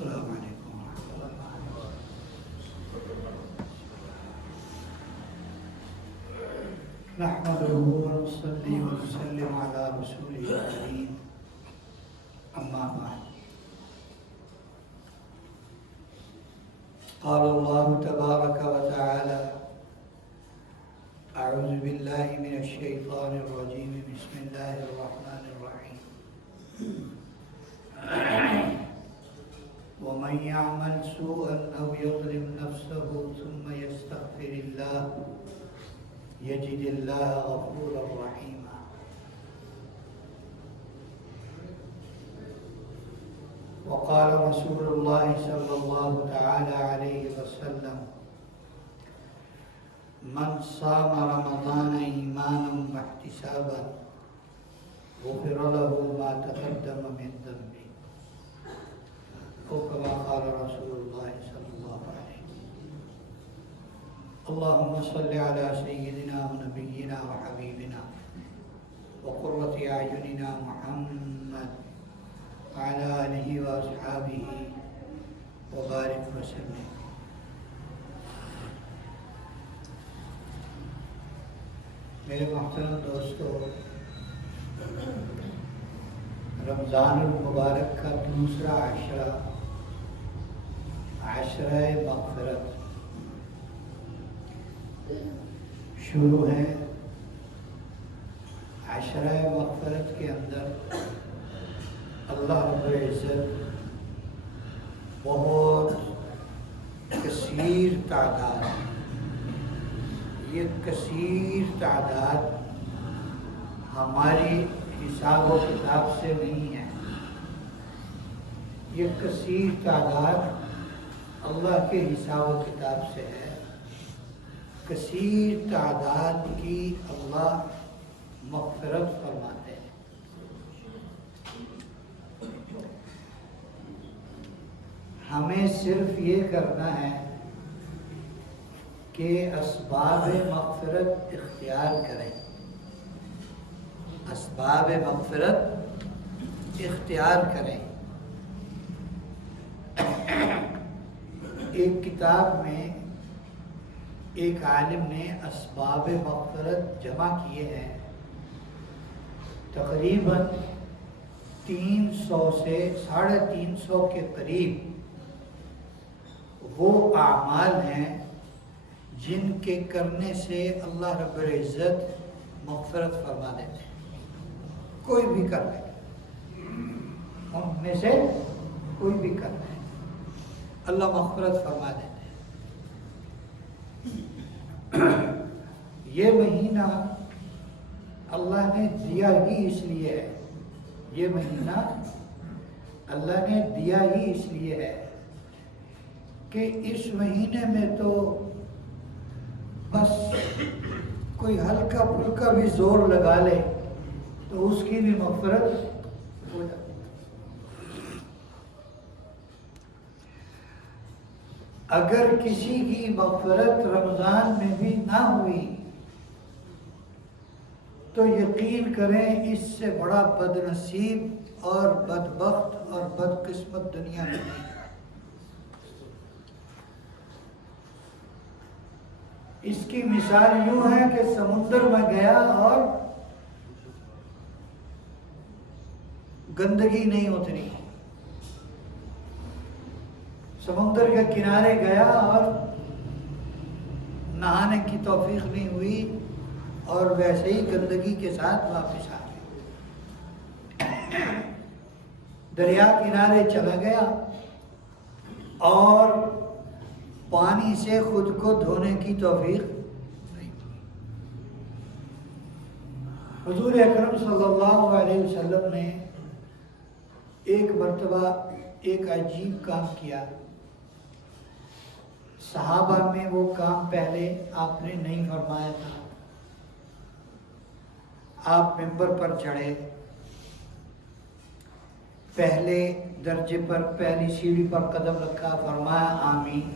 السلام علیکم ورحمۃ اللہ۔ نحمده ونصلي ونسلم على رسوله الكريم، اما بعد، قال الله تبارك وتعالى: اعوذ بالله من الشيطان الرجيم، بسم الله الرحمن الرحيم، ومن يعمل سوءا او يظلم نفسه ثم يستغفر الله يجد الله غفورا رحيما۔ وقال رسول الله صلى الله تعالى عليه وسلم: من صام رمضان ایمانا واحتسابا غفر له ما تقدم من ذنبه، او كما قال رسول الله صلى الله عليه وسلم۔ اللهم صل على سيدنا ونبينا وحبيبنا وقرة أعيننا محمد وعلى آله وأصحابه وبارك وسلم۔ میرے محترم دوستو، رمضان المبارک کا دوسرا عشرہ، عشرہ مغفرت شروع ہے۔ عشرہ مغفرت کے اندر اللہ رب العزت بہت کثیر تعداد، یہ کثیر تعداد ہماری حساب و کتاب سے نہیں ہے، یہ کثیر تعداد اللہ کے حساب و کتاب سے ہے۔ کثیر تعداد کی اللہ مغفرت فرماتے ہیں۔ ہمیں صرف یہ کرنا ہے کہ اسباب مغفرت اختیار کریں، اسباب مغفرت اختیار کریں۔ ایک کتاب میں ایک عالم نے اسباب مغفرت جمع کیے ہیں، تقریباً 300 سے 350 کے قریب وہ اعمال ہیں جن کے کرنے سے اللہ رب العزت مغفرت فرما دیتے ہیں۔ کوئی بھی کر لے، ہم میں سے کوئی بھی کر لے، اللہ مغفرت فرما دیتے ہیں۔ یہ مہینہ اللہ نے دیا ہی اس لیے ہے، یہ مہینہ اللہ نے دیا ہی اس لیے ہے کہ اس مہینے میں تو بس کوئی ہلکا پھلکا بھی زور لگا لے تو اس کی بھی مغفرت ہو جاتی ہے۔ اگر کسی کی مغفرت رمضان میں بھی نہ ہوئی تو یقین کریں اس سے بڑا بد نصیب اور بدبخت اور بدقسمت دنیا میں نہیں۔ اس کی مثال یوں ہے کہ سمندر میں گیا اور گندگی نہیں اتری، سمندر کے کنارے گیا اور نہانے کی توفیق نہیں ہوئی اور ویسے ہی گندگی کے ساتھ واپس آ گیا۔ دریا کنارے چلا گیا اور پانی سے خود کو دھونے کی توفیق نہیں۔ حضور اکرم صلی اللہ علیہ وسلم نے ایک مرتبہ ایک عجیب کام کیا۔ صحابہ میں وہ کام پہلے آپ نے نہیں فرمایا تھا۔ آپ ممبر پر چڑھے، پہلے درجے پر پہلی سیڑھی پر قدم رکھا، فرمایا آمین،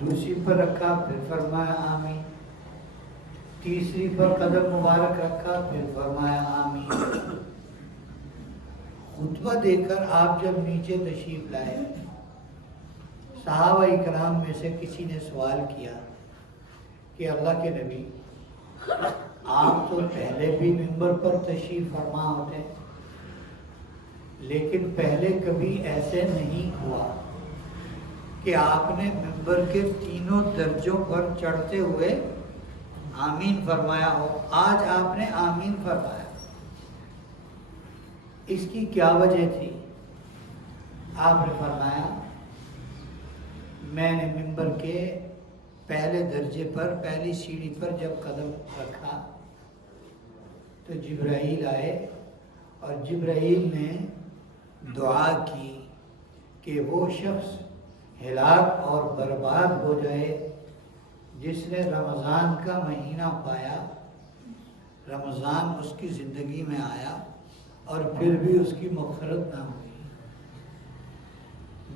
دوسری پر رکھا، پھر فرمایا آمین، تیسری پر قدم مبارک رکھا، پھر فرمایا آمین۔ خطبہ دے کر آپ جب نیچے تشریف لائے، صحابہ اکرام میں سے کسی نے سوال کیا کہ اللہ کے نبی، آپ تو پہلے بھی منبر پر تشریف فرما ہوتے، لیکن پہلے کبھی ایسے نہیں ہوا کہ آپ نے منبر کے تینوں درجوں پر چڑھتے ہوئے آمین فرمایا ہو، آج آپ نے آمین فرمایا، اس کی کیا وجہ تھی؟ آپ نے فرمایا میں نے منبر کے پہلے درجے پر، پہلی سیڑھی پر جب قدم رکھا تو جبرائیل آئے اور جبرائیل نے دعا کی کہ وہ شخص ہلاک اور برباد ہو جائے جس نے رمضان کا مہینہ پایا، رمضان اس کی زندگی میں آیا اور پھر بھی اس کی مغفرت نہ ہوئی۔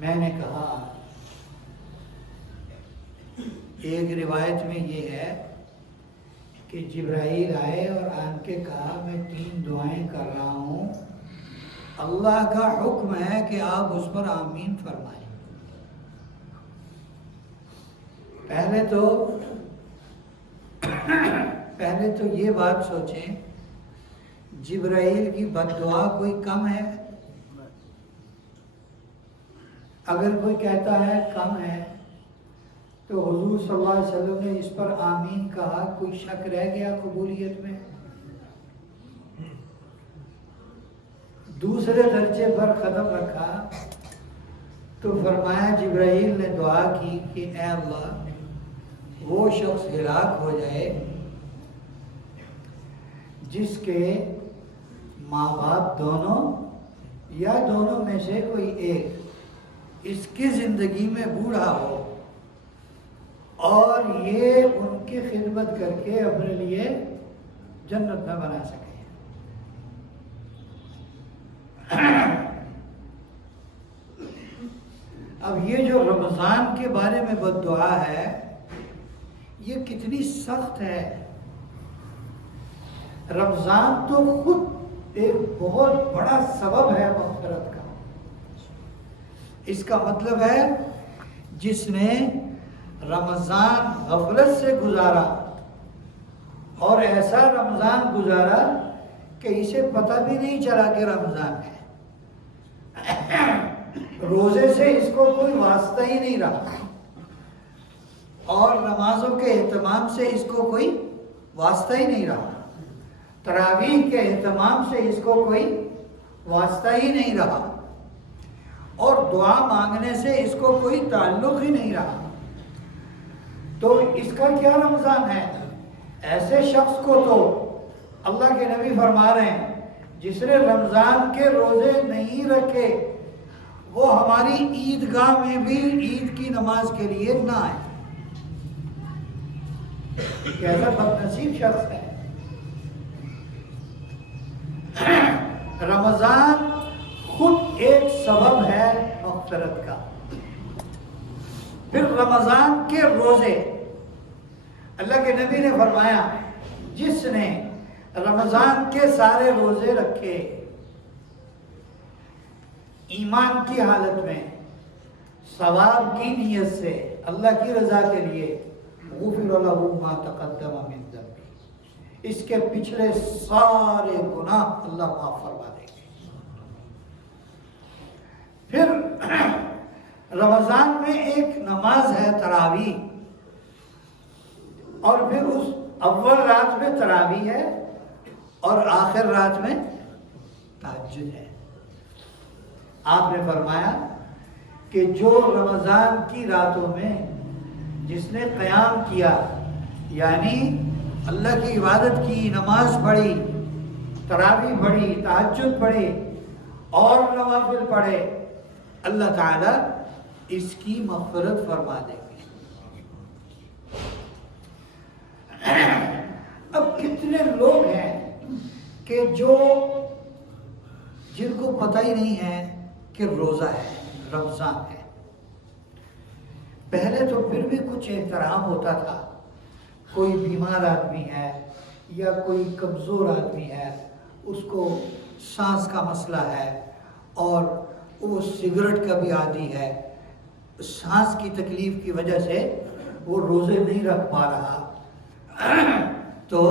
میں نے کہا، ایک روایت میں یہ ہے کہ جبرائیل آئے اور آن کے کہا میں 3 دعائیں کر رہا ہوں، اللہ کا حکم ہے کہ آپ اس پر آمین فرمائیں۔ پہلے تو یہ بات سوچیں، جبرائیل کی بد دعا کوئی کم ہے؟ اگر کوئی کہتا ہے کم ہے تو حضور صلی اللہ علیہ وسلم نے اس پر آمین کہا، کوئی شک رہ گیا قبولیت میں؟ دوسرے درجے پر قدم رکھا تو فرمایا، جبرائیل نے دعا کی کہ اے اللہ وہ شخص ہلاک ہو جائے جس کے ماں باپ دونوں یا دونوں میں سے کوئی ایک اس کی زندگی میں بوڑھا ہو اور یہ ان کی خدمت کر کے اپنے لیے جنت میں بنا سکے۔ اب یہ جو رمضان کے بارے میں بد دعا ہے، یہ کتنی سخت ہے۔ رمضان تو خود ایک بہت بڑا سبب ہے مغفرت کا۔ اس کا مطلب ہے جس نے رمضان غفلت سے گزارا اور ایسا رمضان گزارا کہ اسے پتہ بھی نہیں چلا کہ رمضان ہے، روزے سے اس کو کوئی واسطہ ہی نہیں رہا اور نمازوں کے اہتمام سے اس کو کوئی واسطہ ہی نہیں رہا، تراویح کے اہتمام سے اس کو کوئی واسطہ ہی نہیں رہا اور دعا مانگنے سے اس کو کوئی تعلق ہی نہیں رہا، تو اس کا کیا رمضان ہے؟ ایسے شخص کو تو اللہ کے نبی فرما رہے ہیں جس نے رمضان کے روزے نہیں رکھے وہ ہماری عیدگاہ میں بھی عید کی نماز کے لیے نہ آئے۔ کیسا بد نصیب شخص ہے۔ رمضان خود ایک سبب ہے مغفرت کا۔ پھر رمضان کے روزے، اللہ کے نبی نے فرمایا جس نے رمضان کے سارے روزے رکھے ایمان کی حالت میں، ثواب کی نیت سے، اللہ کی رضا کے لیے، غفر لہ ما تقدم من ذنبہ، اس کے پچھلے سارے گناہ اللہ معاف فرما دے گے۔ پھر رمضان میں ایک نماز ہے تراویح، اور پھر اس اول رات میں تراویح ہے اور آخر رات میں تہجد ہے۔ آپ نے فرمایا کہ جو رمضان کی راتوں میں جس نے قیام کیا، یعنی اللہ کی عبادت کی، نماز پڑھی، تراویح پڑھی، تہجد پڑھی اور نوافل پڑھے، اللہ تعالیٰ اس کی مغفرت فرما دے گے۔ اب کتنے لوگ ہیں کہ جن کو پتہ ہی نہیں ہے کہ روزہ ہے، رمضان ہے۔ پہلے تو پھر بھی کچھ احترام ہوتا تھا، کوئی بیمار آدمی ہے یا کوئی کمزور آدمی ہے، اس کو سانس کا مسئلہ ہے اور وہ سگریٹ کا بھی عادی ہے، سانس کی تکلیف کی وجہ سے وہ روزے نہیں رکھ پا رہا، تو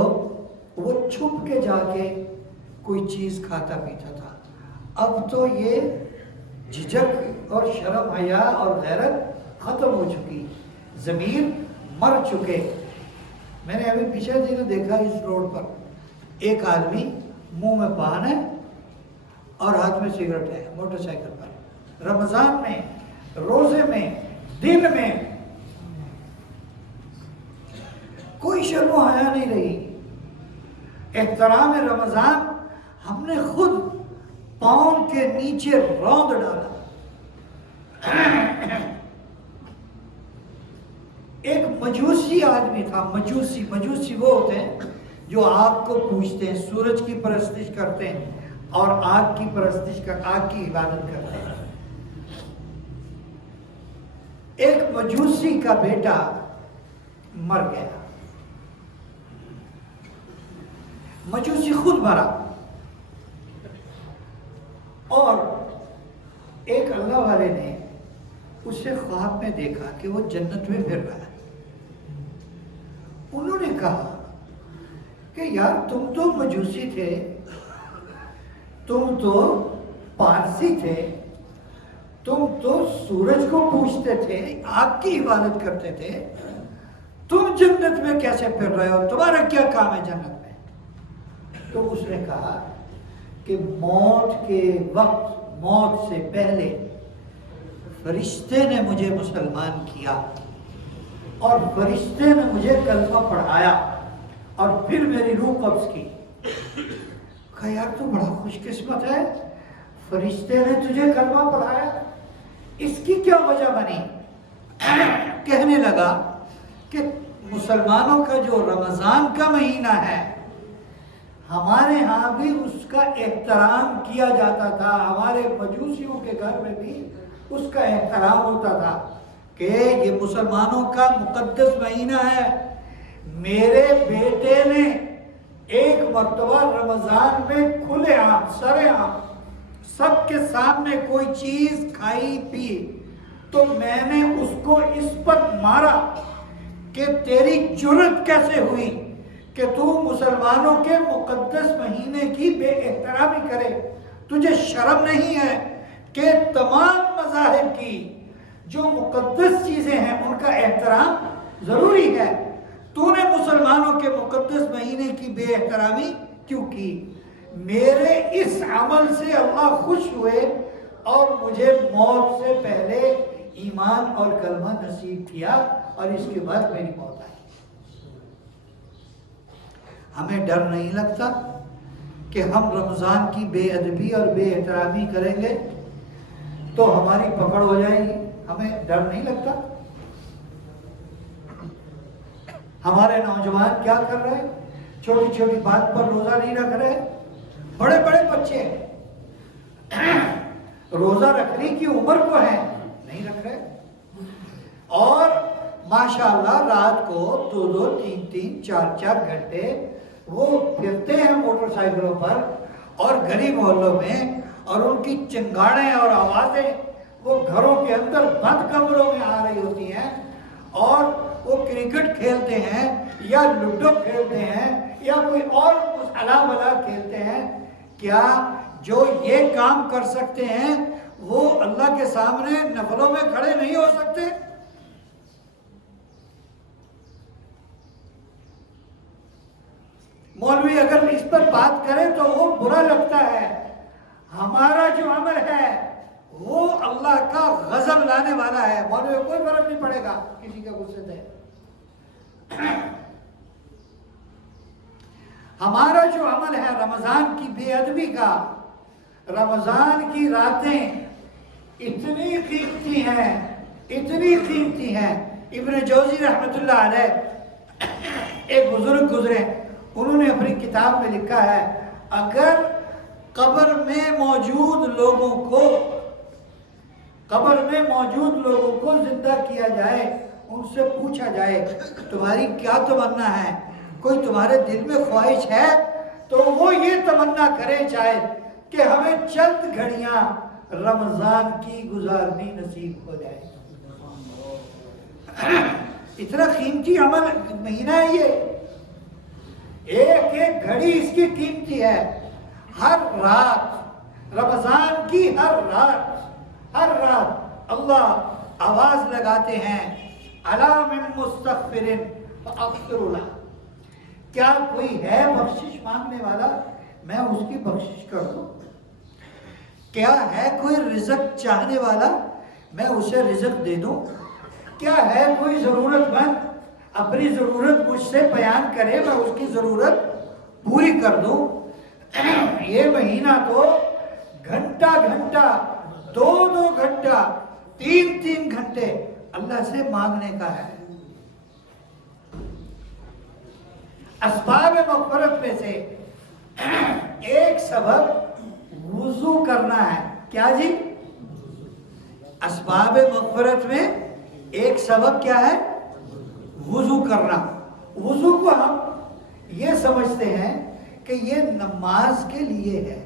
وہ چھپ کے جا کے کوئی چیز کھاتا پیتا تھا۔ اب تو یہ جھجک اور شرم حیا اور غیرت ختم ہو چکی، ضمیر مر چکے۔ میں نے ابھی پیچھے دن دیکھا اس روڈ پر ایک آدمی منہ میں پان ہے اور ہاتھ میں سگریٹ ہے، موٹر سائیکل پر، رمضان میں، روزے میں، دن میں کوئی شرم و حیا نہیں رہی۔ احترام رمضان ہم نے خود پاؤں کے نیچے روند ڈالا۔ ایک مجوسی آدمی تھا، مجوسی وہ ہوتے ہیں جو آگ کو پوجتے ہیں، سورج کی پرستش کرتے ہیں اور آگ کی عبادت کرتے ہیں۔ ایک مجوسی کا بیٹا مر گیا، مجوسی خود مرا، اور ایک اللہ والے نے اسے خواب میں دیکھا کہ وہ جنت میں پھر رہا ہے۔ انہوں نے کہا کہ یار تم تو مجوسی تھے، تم تو پارسی تھے، تم تو سورج کو پوجتے تھے، آگ کی عبادت کرتے تھے، تم جنت میں کیسے پھر رہے ہو؟ تمہارا کیا کام ہے جنت میں؟ تو اس نے کہا کہ موت کے وقت، موت سے پہلے فرشتے نے مجھے مسلمان کیا اور فرشتے نے مجھے کلمہ پڑھایا اور پھر میری روح قبض کی۔ کہا یار تو بڑا خوش قسمت ہے، فرشتے نے تجھے کلمہ پڑھایا، اس کی کیا وجہ بنی؟ کہنے لگا کہ مسلمانوں کا جو رمضان کا مہینہ ہے، ہمارے ہاں بھی اس کا احترام کیا جاتا تھا، ہمارے مجوسیوں کے گھر میں بھی اس کا احترام ہوتا تھا کہ یہ مسلمانوں کا مقدس مہینہ ہے۔ میرے بیٹے نے ایک مرتبہ رمضان میں کھلے عام، سرے عام، سب کے سامنے کوئی چیز کھائی پی، تو میں نے اس کو اس پر مارا کہ تیری جرت کیسے ہوئی کہ تو مسلمانوں کے مقدس مہینے کی بے احترامی کرے؟ تجھے شرم نہیں ہے کہ تمام مذاہب کی جو مقدس چیزیں ہیں ان کا احترام ضروری ہے، تو نے مسلمانوں کے مقدس مہینے کی بے احترامی کیوں کی؟ میرے اس عمل سے اللہ خوش ہوئے اور مجھے موت سے پہلے ایمان اور کلمہ نصیب کیا اور اس کے بعد میری موت آئی۔ ہمیں ڈر نہیں لگتا کہ ہم رمضان کی بے ادبی اور بے احترامی کریں گے تو ہماری پکڑ ہو جائے گی؟ ہمیں ڈر نہیں لگتا؟ ہمارے نوجوان کیا کر رہے ہیں؟ چھوٹی چھوٹی بات پر روزہ نہیں رکھ رہے، بڑے بڑے بچے روزہ رکھنے کی عمر کو ہے نہیں رکھ رہے، اور ماشاءاللہ رات کو 2-2 3-3 4-4 گھنٹے وہ پھرتے ہیں موٹر سائیکلوں پر اور گلی محلوں میں، اور ان کی چنگاڑیں اور آوازیں وہ گھروں کے اندر بند کمروں میں آ رہی ہوتی ہیں، اور وہ کرکٹ کھیلتے ہیں یا لوڈو کھیلتے ہیں یا کوئی اور الا بلا کھیلتے ہیں۔ کیا جو یہ کام کر سکتے ہیں وہ اللہ کے سامنے نفلوں میں کھڑے نہیں ہو سکتے؟ مولوی اگر اس پر بات کرے تو وہ برا لگتا ہے۔ ہمارا جو عمل ہے وہ اللہ کا غضب لانے والا ہے، مولوی کوئی فرق نہیں پڑے گا کسی کے غصے سے۔ ہمارا جو عمل ہے رمضان کی بے ادبی کا، رمضان کی راتیں اتنی قیمتی ہیں، اتنی قیمتی ہیں۔ ابن جوزی رحمت اللہ علیہ ایک بزرگ گزرے، انہوں نے اپنی کتاب میں لکھا ہے اگر قبر میں موجود لوگوں کو زندہ کیا جائے، ان سے پوچھا جائے تمہاری کیا تمنا ہے، کوئی تمہارے دل میں خواہش ہے، تو وہ یہ تمنا کرے چاہے کہ ہمیں چند گھڑیاں رمضان کی گزارنی نصیب ہو جائے. اتنا قیمتی عمل مہینہ ہے یہ. ایک ایک گھڑی اس کی قیمتی ہے. ہر رات رمضان کی ہر رات اللہ آواز لگاتے ہیں الا من مستغفر فاغفر له. کیا کوئی ہے بخشش مانگنے والا، میں اس کی بخشش کر دوں. کیا ہے کوئی رزق چاہنے والا، میں اسے رزق دے دوں. کیا ہے کوئی ضرورت مند اپنی ضرورت مجھ سے بیان کرے، میں اس کی ضرورت پوری کر دوں. یہ مہینہ تو گھنٹہ گھنٹہ، دو گھنٹہ، تین گھنٹے اللہ سے مانگنے کا ہے. اسباب مغفرت میں سے ایک سبب وضو کرنا ہے. کیا جی؟ اسباب مغفرت میں ایک سبب کیا ہے؟ وضو کرنا. وضو کو ہم یہ سمجھتے ہیں کہ یہ نماز کے لیے ہے.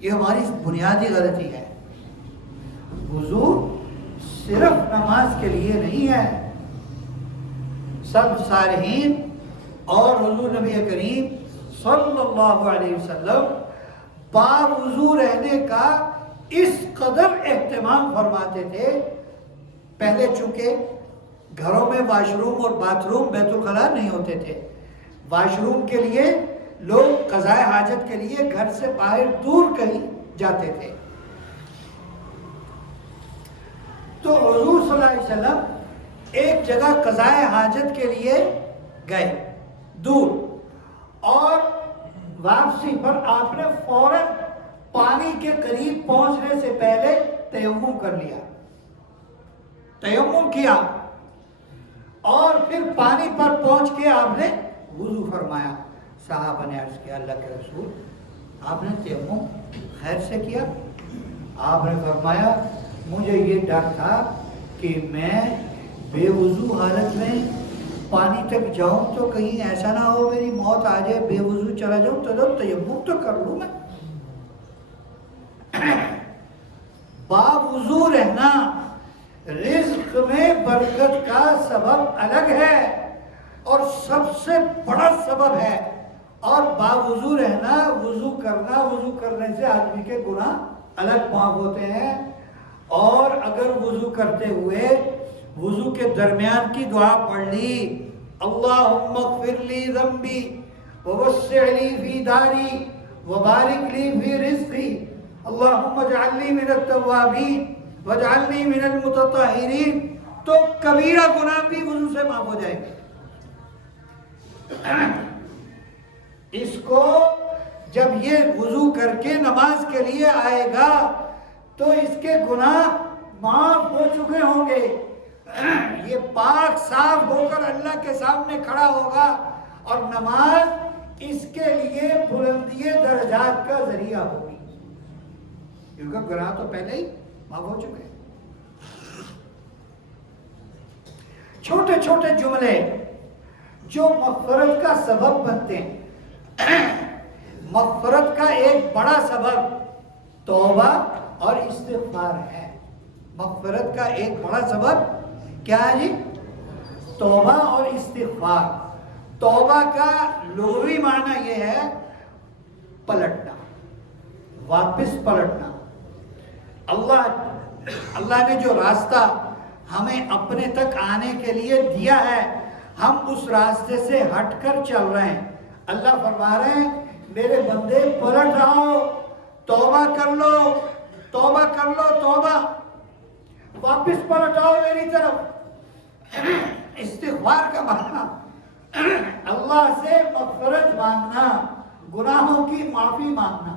یہ ہماری بنیادی غلطی ہے. وضو صرف نماز کے لیے نہیں ہے. سب صالحین اور حضور نبی کریم صلی اللہ علیہ وسلم باوضو رہنے کا اس قدر اہتمام فرماتے تھے. پہلے چونکہ گھروں میں واش روم اور باتھ روم بیت الخلاء نہیں ہوتے تھے. واش روم کے لیے لوگ قضاء حاجت کے لیے گھر سے باہر دور کہیں جاتے تھے. تو حضور صلی اللہ علیہ وسلم ایک جگہ قضاء حاجت کے لیے گئے دور، اور واپسی پر آپ نے فوراً پانی کے قریب پہنچنے سے پہلے تیمم کر لیا. تیمم کیا اور پھر پانی پر پہنچ کے آپ نے وضو فرمایا. صحابہ نے عرض کیا اللہ کے رسول آپ نے تیمم خیر سے کیا؟ آپ نے فرمایا مجھے یہ ڈر تھا کہ میں بے وضو حالت میں پانی تک جاؤں تو کہیں ایسا نہ ہو میری موت آ جائے، بے وضو چلا جاؤں. تو تیمم تو کر لوں میں. باوضو رہنا رزق میں برکت کا سبب الگ ہے اور سب سے بڑا سبب ہے. اور باوضو رہنا، وضو کرنا، وضو کرنے سے آدمی کے گناہ الگ معاف ہوتے ہیں. اور اگر وضو کرتے ہوئے وضو کے درمیان کی دعا پڑھ لی اللہم اغفر لی ذنبی ووسع لی فی داری وبارک لی فی رزقی اللہم اجعلنی من التوابین واجعلنی من المتطہرین، تو کبیرہ گناہ بھی وضو سے معاف ہو جائیں گے. اس کو جب یہ وضو کر کے نماز کے لیے آئے گا تو اس کے گناہ معاف ہو چکے ہوں گے. یہ پاک صاف ہو کر اللہ کے سامنے کھڑا ہوگا اور نماز اس کے لیے بلندی درجات کا ذریعہ ہوگی، کیونکہ گناہ تو پہلے ہی معاف ہو چکے. چھوٹے چھوٹے جملے جو مغفرت کا سبب بنتے ہیں. مغفرت کا ایک بڑا سبب توبہ اور استغفار ہے. مغفرت کا ایک بڑا سبب کیا ہے جی؟ توبہ اور استغفار. توبہ کا لغوی معنی یہ ہے پلٹنا، واپس پلٹنا. اللہ نے جو راستہ ہمیں اپنے تک آنے کے لیے دیا ہے، ہم اس راستے سے ہٹ کر چل رہے ہیں. اللہ فرما رہے ہیں میرے بندے پلٹ آؤ، توبہ کر لو، توبہ کر لو، توبہ واپس پلٹ آؤ میری طرف. استغفار کا معنی اللہ سے مغفرت مانگنا، گناہوں کی معافی مانگنا.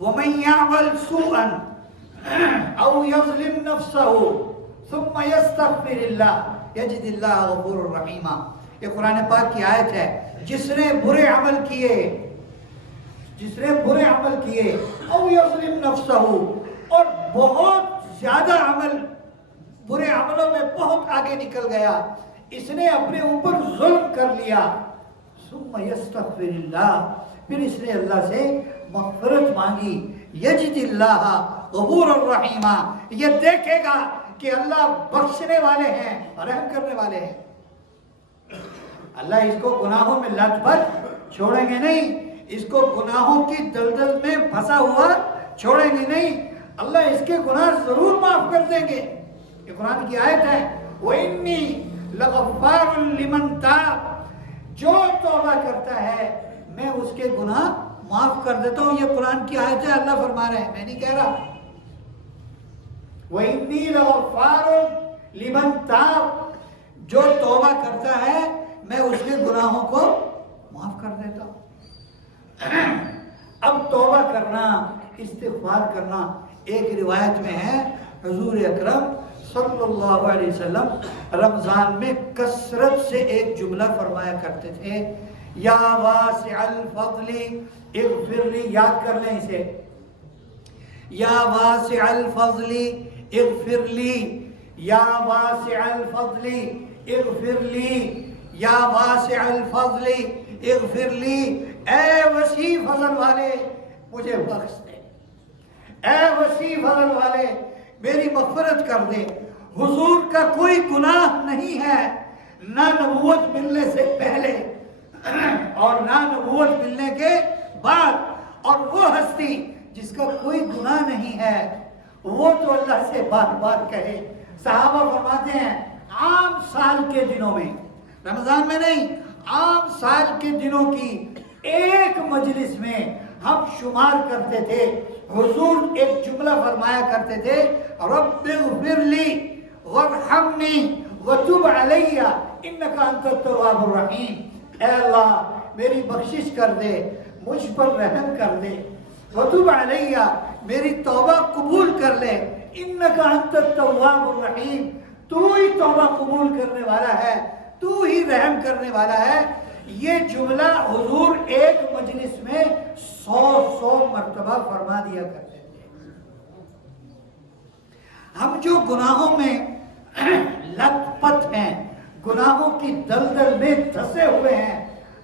وَمَن يَعْمَلْ سُوءًا أَوْ يَظْلِمْ نَفْسَهُ ثُمَّ يَسْتَغْفِرِ اللَّهَ يَجِدِ اللَّهَ غَفُورًا رَحِيمًا. یہ قرآن پاک کی آیت ہے. جس نے برے عمل کیے، جس نے برے عمل کیے او یظلم نفسہ، اور بہت زیادہ عمل، برے عملوں میں بہت آگے نکل گیا، اس نے اپنے اوپر ظلم کر لیا. ثم یستغفر اللہ، پھر اس نے اللہ سے مغفرت مانگی، یجد اللہ غفور الرحیم، یہ دیکھے گا کہ اللہ بخشنے والے ہیں اور رحم کرنے والے ہیں۔ اللہ اس کو گناہوں میں لت پت چھوڑیں گے نہیں، اس کو گناہوں کی دلدل میں پھنسا ہوا چھوڑیں گے نہیں، اللہ اس کے گناہ ضرور معاف کر دیں گے۔ یہ قرآن کی آیت ہے، وَإِنِّي لَغَفَّارٌ لِمَن تَابَ، جو توبہ کرتا ہے میں اس کے گناہ معاف کر دیتا ہوں۔ یہ قرآن کی آیت ہے، اللہ فرما رہے ہیں، میں نہیں کہہ رہا۔ وَإِنِّي لَغَفَّارٌ لِمَن تَابَ، جو توبہ کرتا ہے میں اس کے گناہوں کو معاف کر دیتا ہوں۔ اب توبہ کرنا، استغفار کرنا، ایک روایت میں ہے حضور اکرم صلی اللہ علیہ وسلم رمضان میں کثرت سے ایک جملہ فرمایا کرتے تھے، یا واسع الفضل اغفر لی، یاد کر لیں اسے، یا واسع الفضل اغفر لی، یا واسع الفضل اغفر لی، یا واسع الفضل اغفر لی، اے وسیع فضل والے مجھے بخش دے، اے وسیع فضل والے میری مغفرت کر دے۔ حضور کا کوئی گناہ نہیں ہے، نہ نبوت ملنے سے پہلے اور نہ نبوت ملنے کے بعد، اور وہ ہستی جس کا کوئی گناہ نہیں ہے وہ تو اللہ سے بار بار کہے۔ صحابہ فرماتے ہیں عام سال کے دنوں میں، رمضان میں نہیں، عام سال کے دنوں کی ایک مجلس میں ہم شمار کرتے تھے، حضور ایک جملہ فرمایا کرتے تھے، رب اغفر لی وارحمنی وتب علی انک انت التواب الرحیم، اے اللہ میری بخشش کر دے، مجھ پر رحم کر دے، وتب علی میری توبہ قبول کر لے، انک انت التواب الرحیم، تو ہی توبہ قبول کرنے والا ہے، تو ہی رحم کرنے والا ہے۔ یہ جملہ حضور ایک مجلس میں 100 مرتبہ فرما دیا کرتے تھے۔ ہم جو گناہوں میں لت پت ہیں، گناہوں کی دلدل میں دھسے ہوئے ہیں،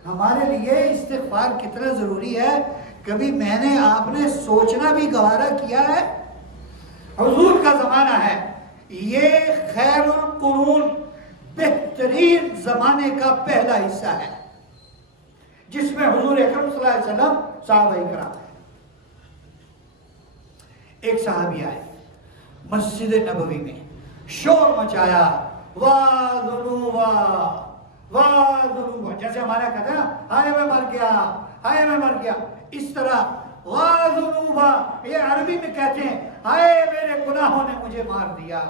ہمارے لیے استغفار کتنا ضروری ہے، کبھی میں نے آپ نے سوچنا بھی گوارا کیا ہے؟ حضور کا زمانہ ہے، یہ خیر القرون بہترین زمانے کا پہلا حصہ ہے، جس میں حضور اکرم صلی اللہ علیہ وسلم صحابہ کرام ہیں۔ ایک صحابی آئے مسجد نبوی میں، شور مچایا، واہ ذنوبا واہ ذنوبا، جیسے ہمارا کہتا ہے نا ہائے میں مر گیا، ہائے میں مر گیا، اس طرح واہ ذنوبا، یہ عربی میں کہتے ہیں ہائے میرے گناہوں نے مجھے مار دیا،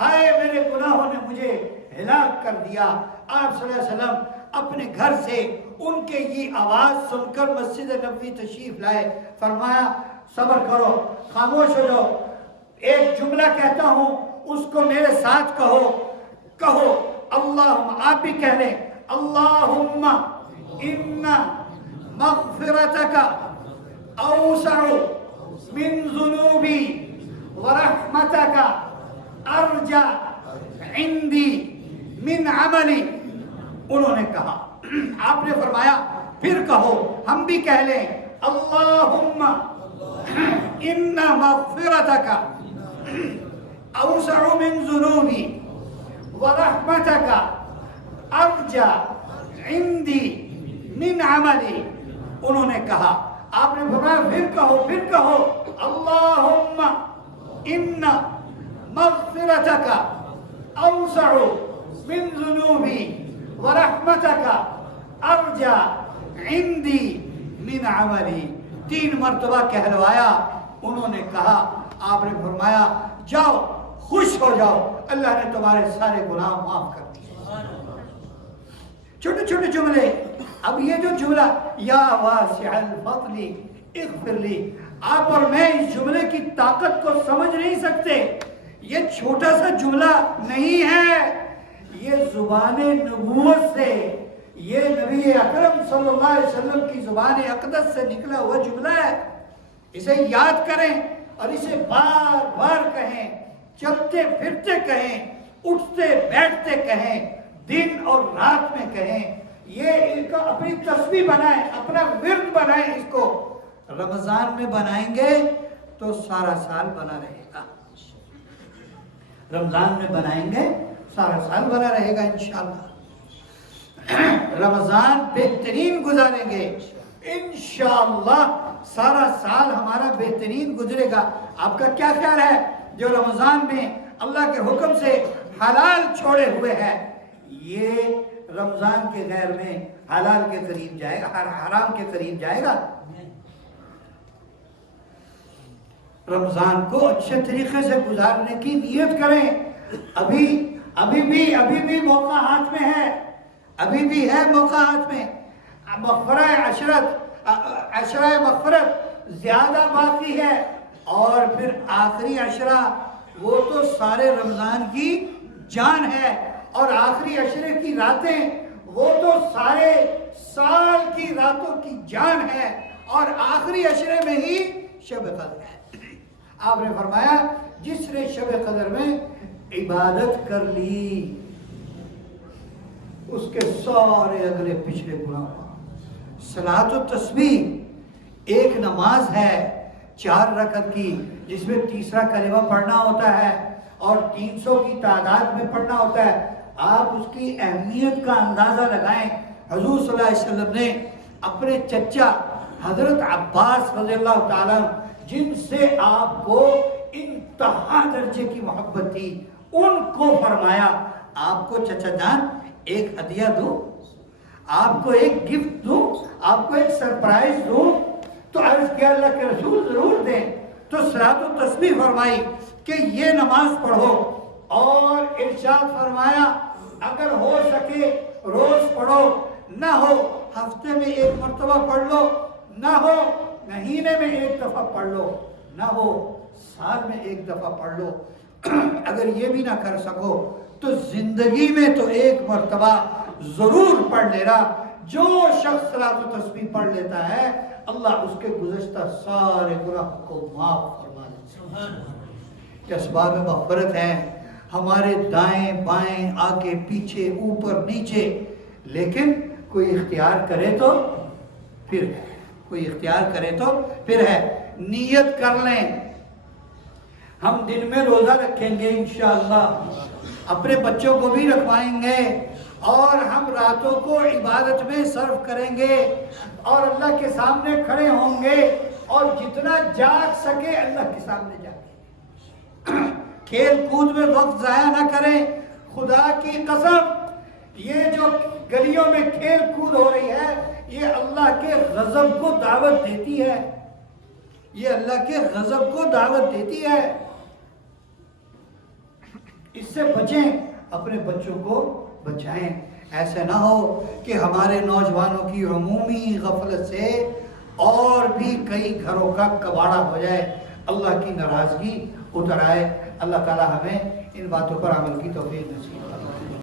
ہائے میرے گناہوں نے مجھے ہلاک کر دیا۔ آپ صلی اللہ علیہ وسلم اپنے گھر سے ان کے یہ آواز سن کر مسجد نبوی تشریف لائے، فرمایا صبر کرو، خاموش ہو جاؤ، ایک جملہ کہتا ہوں اس کو میرے ساتھ کہو، اللہم، آپ بھی کہہ لیں، اللہم ان مغفرتک اوسع من ذنوبی ورحمتک ارجع عندی من عملی۔ انہوں نے کہا، آپ نے فرمایا پھر کہو، ہم بھی کہہ لیں، اللہم ان مغفرتک اوسع من ذنوبی ورحمتک ارجع عندی من عملی۔ انہوں نے کہا، آپ نے فرمایا پھر کہو، اللہم ان مغفرتک اوسع من ذنوبی ورحمتک ارجع عندی من عملی۔ 3 مرتبہ کہلوایا، انہوں نے کہا، آپ نے فرمایا جاؤ خوش ہو جاؤ، اللہ نے تمہارے سارے گناہ معاف کر دیے۔ چھوٹے چھوٹے جملے۔ اب یہ جو جملہ یا واسع الفضل اغفر لی، آپ اور میں اس جملے کی طاقت کو سمجھ نہیں سکتے۔ یہ چھوٹا سا جملہ نہیں ہے، یہ زبان نبوت سے، یہ نبی اکرم صلی اللہ علیہ وسلم کی زبان اقدس سے نکلا ہوا جملہ ہے۔ اسے یاد کریں اور اسے بار بار کہیں، چلتے پھرتے کہیں، اٹھتے بیٹھتے کہیں، دن اور رات میں کہیں، یہ ان کا اپنی تسبیح بنائیں، اپنا ورد بنائیں، اس کو رمضان میں بنائیں گے تو سارا سال بنا رہے گا. رمضان میں بنائیں گے سارا سال بنا رہے گا انشاءاللہ. رمضان بہترین گزاریں گے انشاءاللہ، سارا سال ہمارا بہترین گزرے گا. آپ کا کیا خیال ہے جو رمضان میں اللہ کے حکم سے حلال چھوڑے ہوئے ہے، یہ رمضان کے غیر میں حلال کے قریب جائے گا، حرام کے قریب جائے گا؟ رمضان کو اچھے طریقے سے گزارنے کی نیت کریں. ابھی بھی موقع ہاتھ میں ہے، ابھی بھی ہے موقع ہاتھ میں. عشرہ مغفرت زیادہ باقی ہے، اور پھر آخری عشرہ وہ تو سارے رمضان کی جان ہے، اور آخری عشرے کی راتیں وہ تو سارے سال کی راتوں کی جان ہے، اور آخری عشرے میں ہی شب قدر ہے. آپ نے فرمایا جس نے شب قدر میں عبادت کر لی اس کے سارے اگلے پچھلے گناہ. صلاۃ التسبیح ایک نماز ہے 4 رکعت کی، جس میں تیسرا کلمہ پڑھنا ہوتا ہے اور 300 کی تعداد میں پڑھنا ہوتا ہے. آپ اس کی اہمیت کا اندازہ لگائیں. حضور صلی اللہ علیہ وسلم نے اپنے چچا حضرت عباس رضی اللہ تعالیٰ جن سے آپ کو انتہا درجے کی محبت تھی، ان کو فرمایا آپ کو چچا جان ایک ہدیہ دوں، آپ کو ایک گفٹ دوں، آپ کو ایک سرپرائز دوں. تو عرض کیا اللہ کے رسول ضرور دیں. تو صلاۃ التسبیح فرمائی کہ یہ نماز پڑھو، اور ارشاد فرمایا اگر ہو سکے روز پڑھو، نہ ہو ہفتے میں 1 مرتبہ پڑھ لو، نہ ہو مہینے میں 1 دفعہ پڑھ لو، نہ ہو سال میں 1 دفعہ پڑھ لو. اگر یہ بھی نہ کر سکو تو زندگی میں تو 1 مرتبہ ضرور پڑھ لینا. جو شخص صلاۃ التسبیح پڑھ لیتا ہے اللہ اس کے گزشتہ سارے گناہ کو معاف فرما دیتا ہے. یہ اسباب مغفرت ہیں ہمارے دائیں بائیں آگے پیچھے اوپر نیچے، لیکن کوئی اختیار کرے تو پھر ہے، کوئی اختیار کرے تو پھر ہے. نیت کر لیں ہم دن میں روزہ رکھیں گے انشاءاللہ، اپنے بچوں کو بھی رکھوائیں گے، اور ہم راتوں کو عبادت میں صرف کریں گے، اور اللہ کے سامنے کھڑے ہوں گے، اور جتنا جاگ سکے اللہ کے سامنے جاگیں. کھیل کود میں وقت ضائع نہ کریں. خدا کی قسم یہ جو گلیوں میں کھیل کود ہو رہی ہے یہ اللہ کے غضب کو دعوت دیتی ہے، یہ اللہ کے غضب کو دعوت دیتی ہے. اس سے بچیں، اپنے بچوں کو بچائیں. ایسے نہ ہو کہ ہمارے نوجوانوں کی عمومی غفلت سے اور بھی کئی گھروں کا کباڑہ ہو جائے، اللہ کی ناراضگی اتر آئے. اللہ تعالی ہمیں ان باتوں پر عمل کی توفیق نصیب فرمائے.